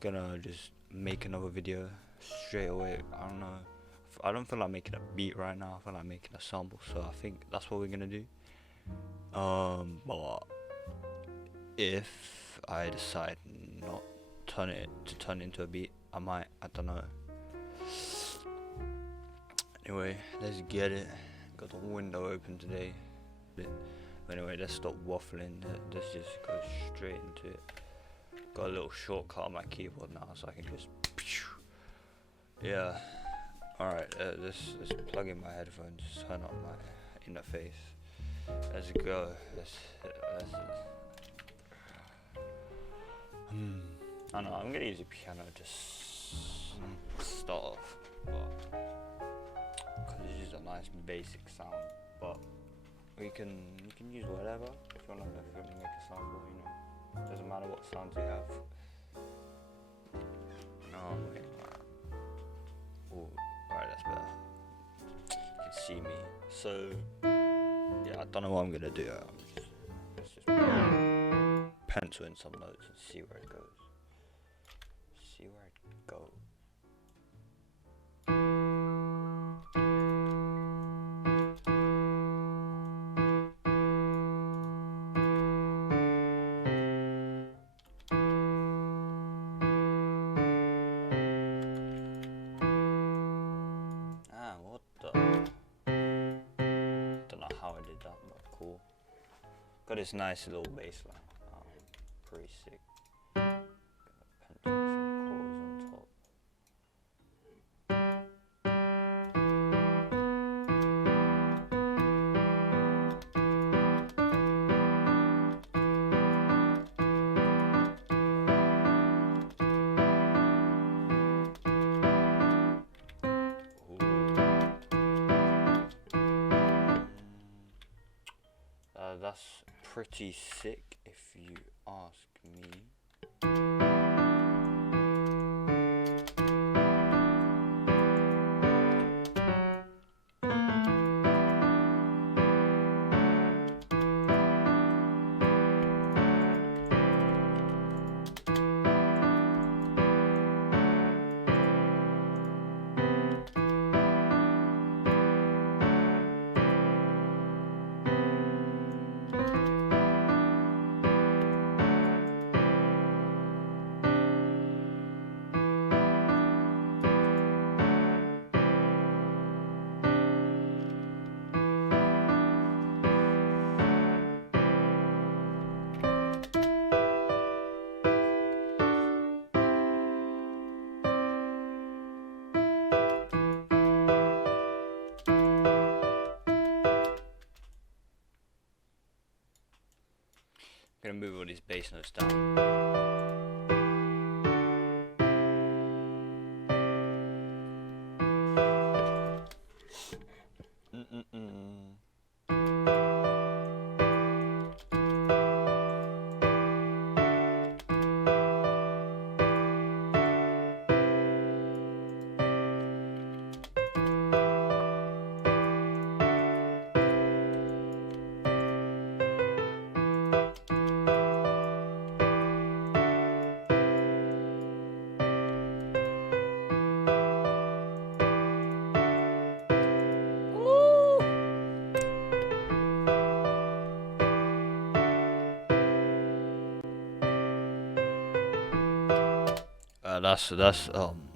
gonna just make another video straight away. I don't know. I don't feel like making a beat right now. I feel like making a sample, so I think that's what we're gonna do. But if I decide not to turn it into a beat, I might. I don't know. Anyway, let's get it. Got the window open today. But anyway, let's stop waffling. Let's just go straight into it. Got a little shortcut on my keyboard now, so I can just. Yeah. Alright, let's plug in my headphones, turn up my interface. Let's go. I don't know, I'm gonna use a piano to start off, but because it's just a nice basic sound. But you can use whatever if you wanna make a sample. Doesn't matter what sounds you have. Oh wait. Ooh, alright, that's better. You can see me. So yeah, I don't know what I'm gonna do. Let's just pencil in some notes and see where it goes. See where it goes. What the? Don't know how I did that, but cool. Got this nice little bass line. Pretty sick. Gonna pencil some chords on top. That's pretty sick if you ask me. I'm gonna move all these bass notes down.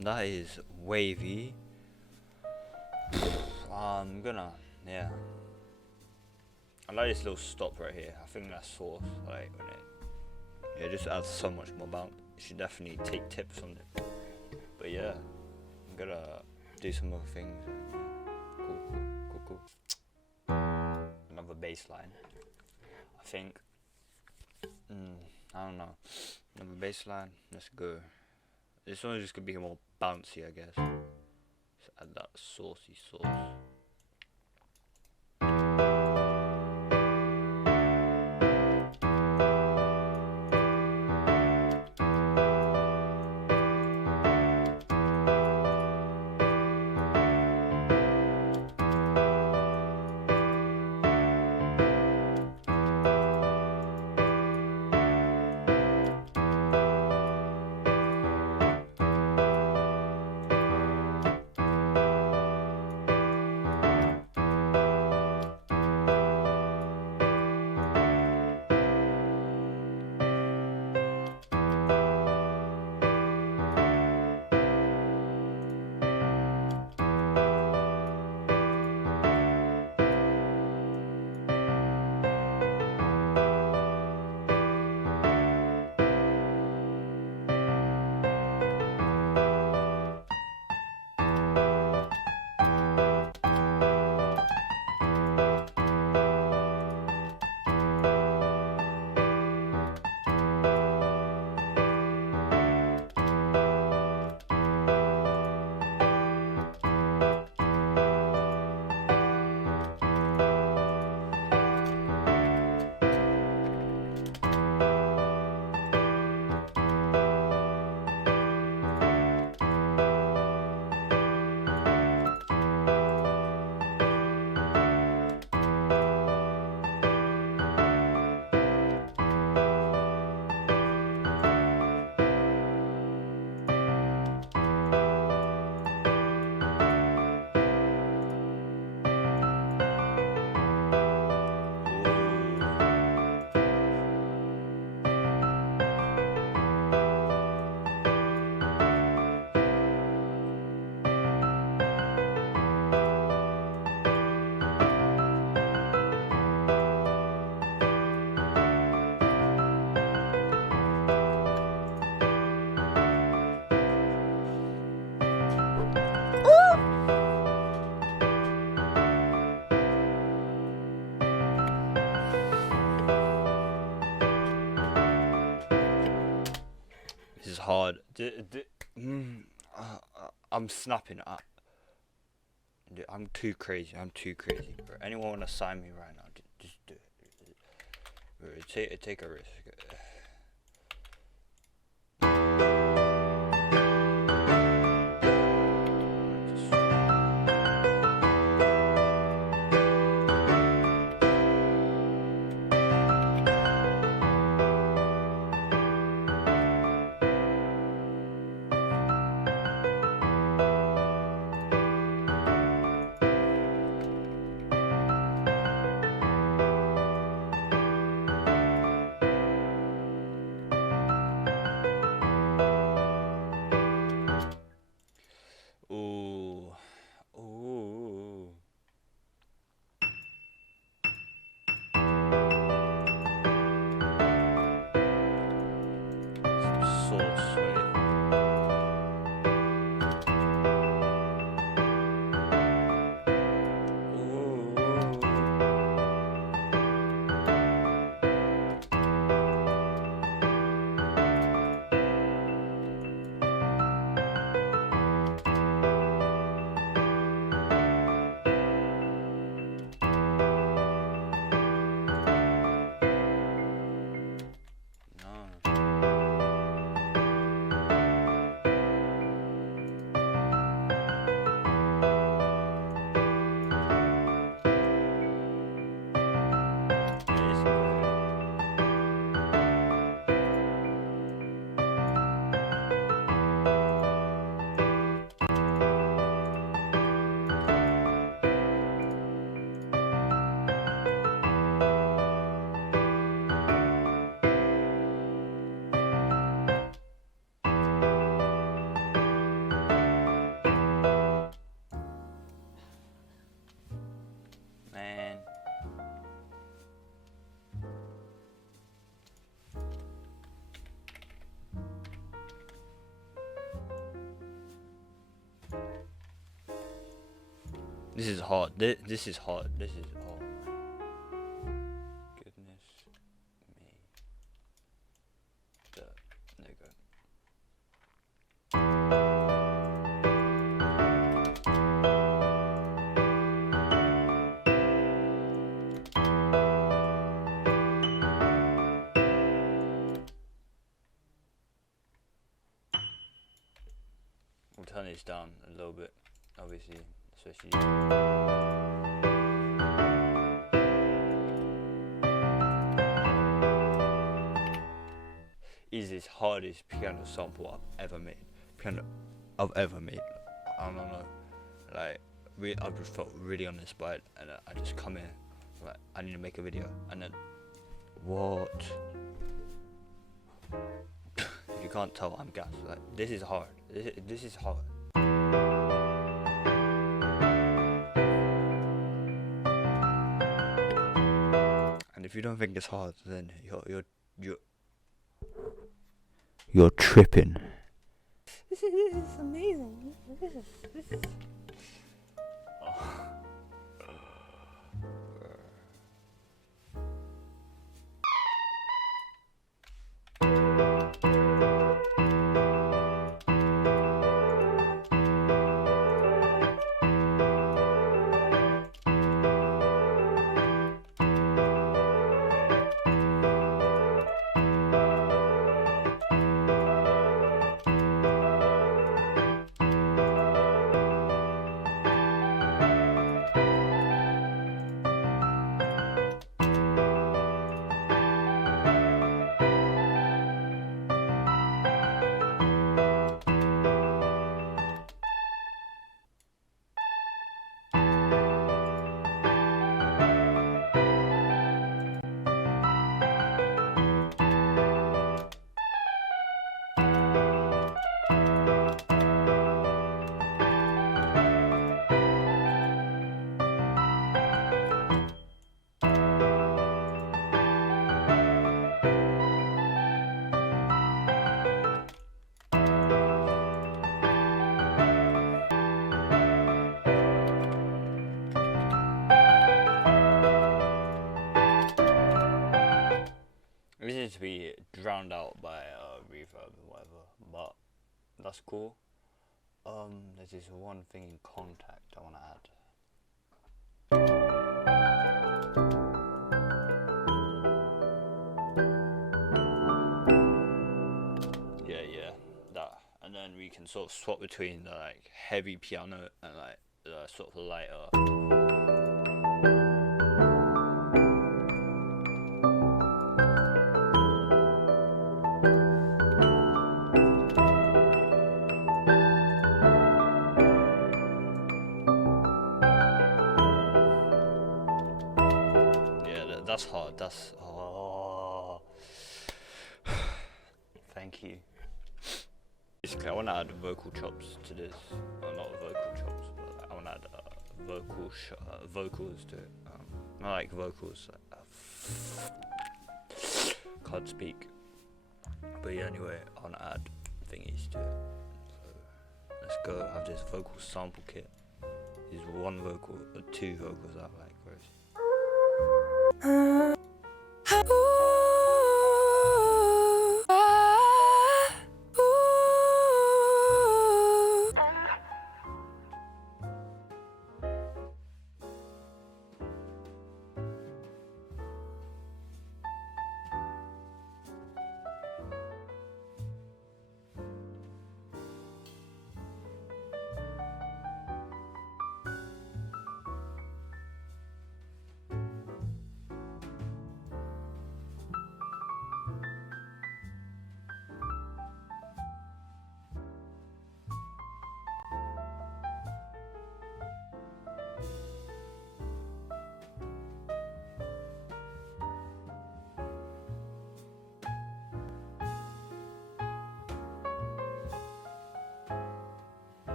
That is wavy. I'm gonna, yeah. I like this little stop right here. I think that's source, like when it just adds so much more bounce. You should definitely take tips on it. But yeah, I'm gonna do some more things. Cool. Another bass line. I think. I don't know. Another bass line. Let's go. This one is just gonna be more bouncy, I guess. Just add that saucy sauce. This is hard. I'm snapping. I'm too crazy. Bro. Anyone wanna sign me right now? Just do it. Bro, take a risk. Ooh. So sweet. Man. This is hard. This is hard. This is oh my goodness me. There you go. We'll turn this down a little bit, obviously, especially. Is this hardest piano sample I've ever made? I don't know. Like, I just felt really on the spot, and I just come here, like, I need to make a video, and then, what? If you can't tell, I'm gassed. Like, this is hard. This is hard. And if you don't think it's hard, then you're tripping. This is amazing. This is. Oh. This is to be drowned out by reverb. whatever. But that's cool. There's this one thing in contact I want to add. Yeah, that, and then we can sort of swap between the like heavy piano and like the sort of lighter. That's hard. That's thank you. Basically, I want to add vocal chops to this. Not vocal chops, but I want to add vocals to it. I like vocals. Can't speak. But yeah, anyway, I want to add thingies to it. So let's go have this vocal sample kit. There's one vocal or two vocals I like.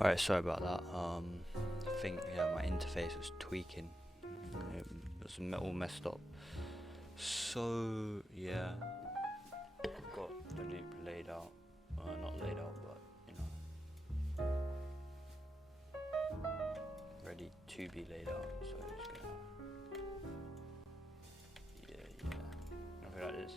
Alright, sorry about that. I think my interface was tweaking. It was all messed up. So yeah, I've got the loop laid out. Not laid out, but ready to be laid out. So it's gonna something like this.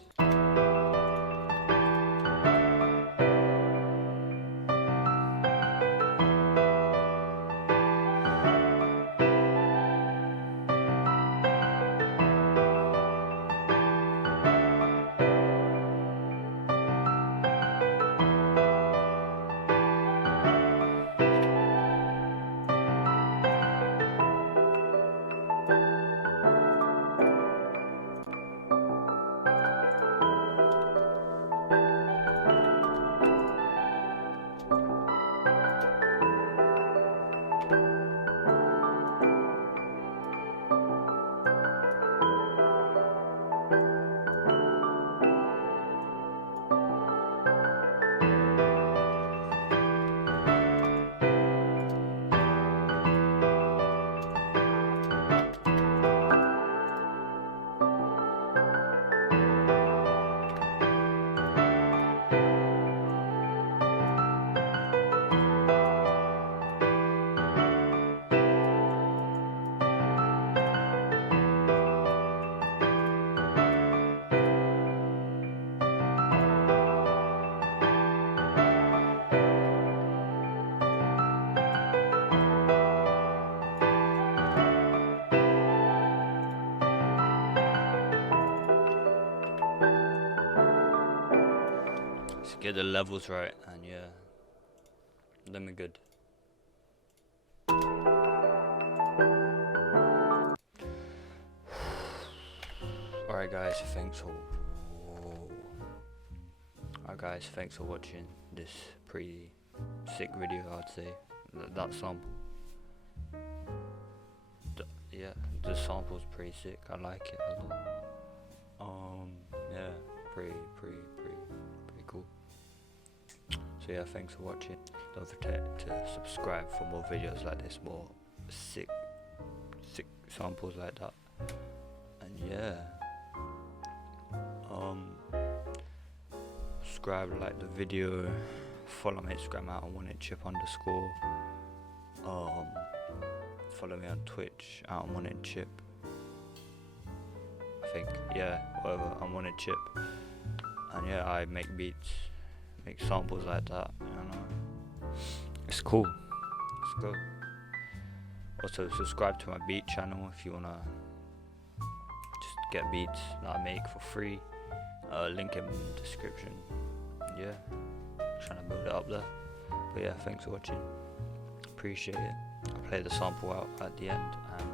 Get the levels right, and yeah, then we're good. Alright guys, thanks for watching this pretty sick video, I'd say. That sample. The sample's pretty sick, I like it a lot. Yeah, pretty cool. So yeah, thanks for watching. Don't forget to subscribe for more videos like this, more sick samples like that. And yeah, subscribe, like the video, follow my Instagram at unwantedchip_. Follow me on Twitch at unwantedchip. I think, yeah, whatever, unwantedchip. And yeah, I make beats, make samples like that, you know. It's cool. Let's go. Also subscribe to my beat channel if you wanna just get beats that I make for free. Link in the description. Yeah, trying to build it up there. But yeah, thanks for watching. Appreciate it. I'll play the sample out at the end, and